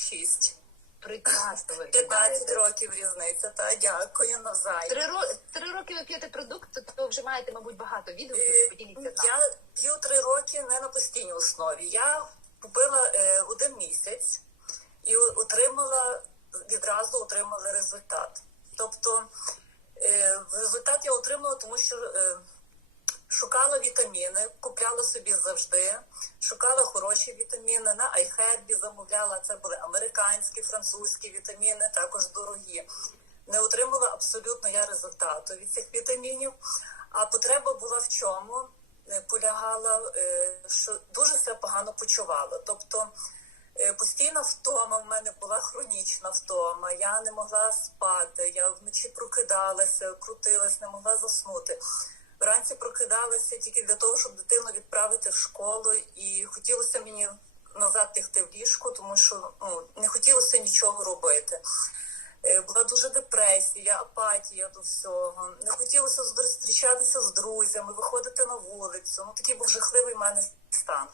26. Прекрасно 15 років різниця, та дякую навзаєм. Три, ро- три роки ви п'єте продукт, то вже маєте, мабуть, багато відгуків. Е, Поділіться. Я п'ю три роки не на постійній основі. Я купила е, один місяць і отримала відразу отримала результат. Тобто е, результат я отримала, тому що е, шукала вітаміни, купляла собі завжди, шукала хороші вітаміни на айхербі, замовляла. Це були американські, французькі вітаміни, також дорогі. Не отримала абсолютно я результату від цих вітамінів. А потреба була в чому? Е, Полягала, е, що дуже себе погано почувала. Тобто е, постійна втома в мене була хронічна втома. Я не могла спати, я вночі прокидалася, крутилась, не могла заснути. Вранці прокидалася тільки для того, щоб дитину відправити в школу, і хотілося мені назад тягти в ліжко, тому що ну, не хотілося нічого робити. Е, Була дуже депресія, апатія до всього. Не хотілося зустрічатися з друзями, виходити на вулицю. Ну такий був жахливий в мене стан.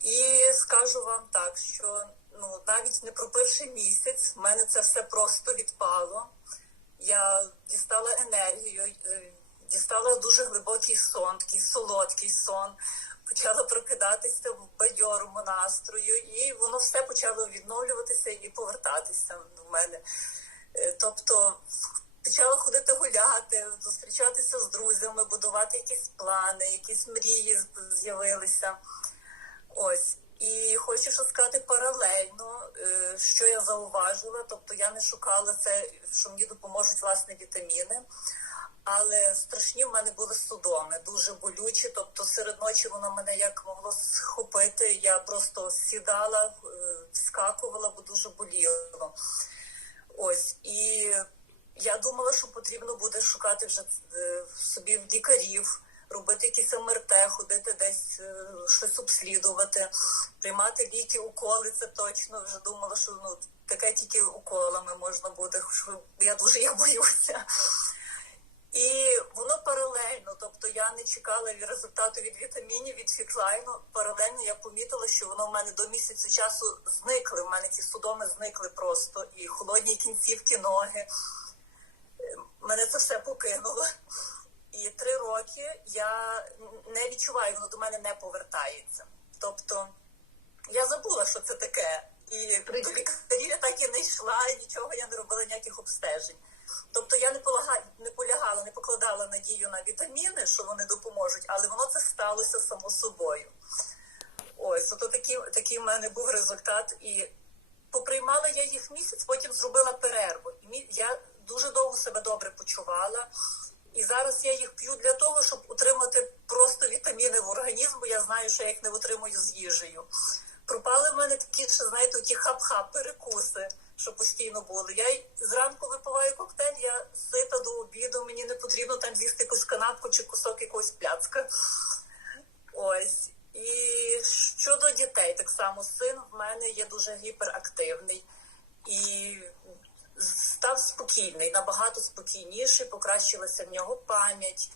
І скажу вам так, що ну навіть не пропивши місяць, в мене це все просто відпало. Я дістала енергію, е, дістала дуже глибокий сон, такий солодкий сон. Почала прокидатися в бадьорому настрою, і воно все почало відновлюватися і повертатися в мене. Е, Тобто почала ходити гуляти, зустрічатися з друзями, будувати якісь плани, якісь мрії з'явилися. Ось. І хочу що сказати паралельно, е, що я зауважила. Тобто я не шукала це, що мені допоможуть власне вітаміни. Але страшні в мене були судоми, дуже болючі. Тобто серед ночі воно мене як могло схопити. Я просто сідала, е, вскакувала, бо дуже боліло. Ось і я думала, що потрібно буде шукати вже е, собі лікарів, робити якісь МРТ, ходити десь е, щось обслідувати, приймати ліки, уколи. Це точно вже думала, що ну таке тільки уколами можна буде. Я дуже я боюся. І воно паралельно, тобто я не чекала від результату від вітамінів, від фітлайну. Паралельно я помітила, що воно в мене до місяця часу зникли. В мене ці судоми зникли просто, і холодні кінцівки, ноги. Мене це все покинуло. І три роки я не відчуваю, воно до мене не повертається. Тобто я забула, що це таке. І до Прикро. лікарів я так і не йшла, і нічого я не робила ніяких обстежень. Тобто я не полягала, не полягала, не покладала надію на вітаміни, що вони допоможуть, але воно це сталося само собою. Ось, ото такий, такий в мене був результат. І поприймала я їх місяць, потім зробила перерву. І я дуже довго себе добре почувала. І зараз я їх п'ю для того, щоб отримати просто вітаміни в організм, бо я знаю, що я їх не отримую з їжею. Пропали в мене такі, що знаєте, ті хап-хап перекуси, що постійно були. Я зранку випиваю коктейль, я сита до обіду, мені не потрібно там з'їсти якусь канапку чи кусок якогось пляцка. Ось. І щодо дітей, так само син в мене є дуже гіперактивний і став спокійний, набагато спокійніший, покращилася в нього пам'ять.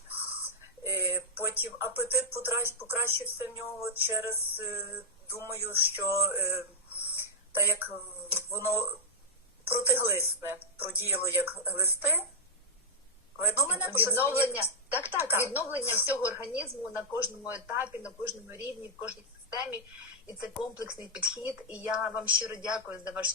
Е, Потім апетит покращився в нього через, е, думаю, що е, та як воно протиглисне продіяло як глисти. Видно мене Відновлення, так, так, Так. відновлення всього організму на кожному етапі, на кожному рівні, в кожній системі. І це комплексний підхід. І я вам щиро дякую за ваш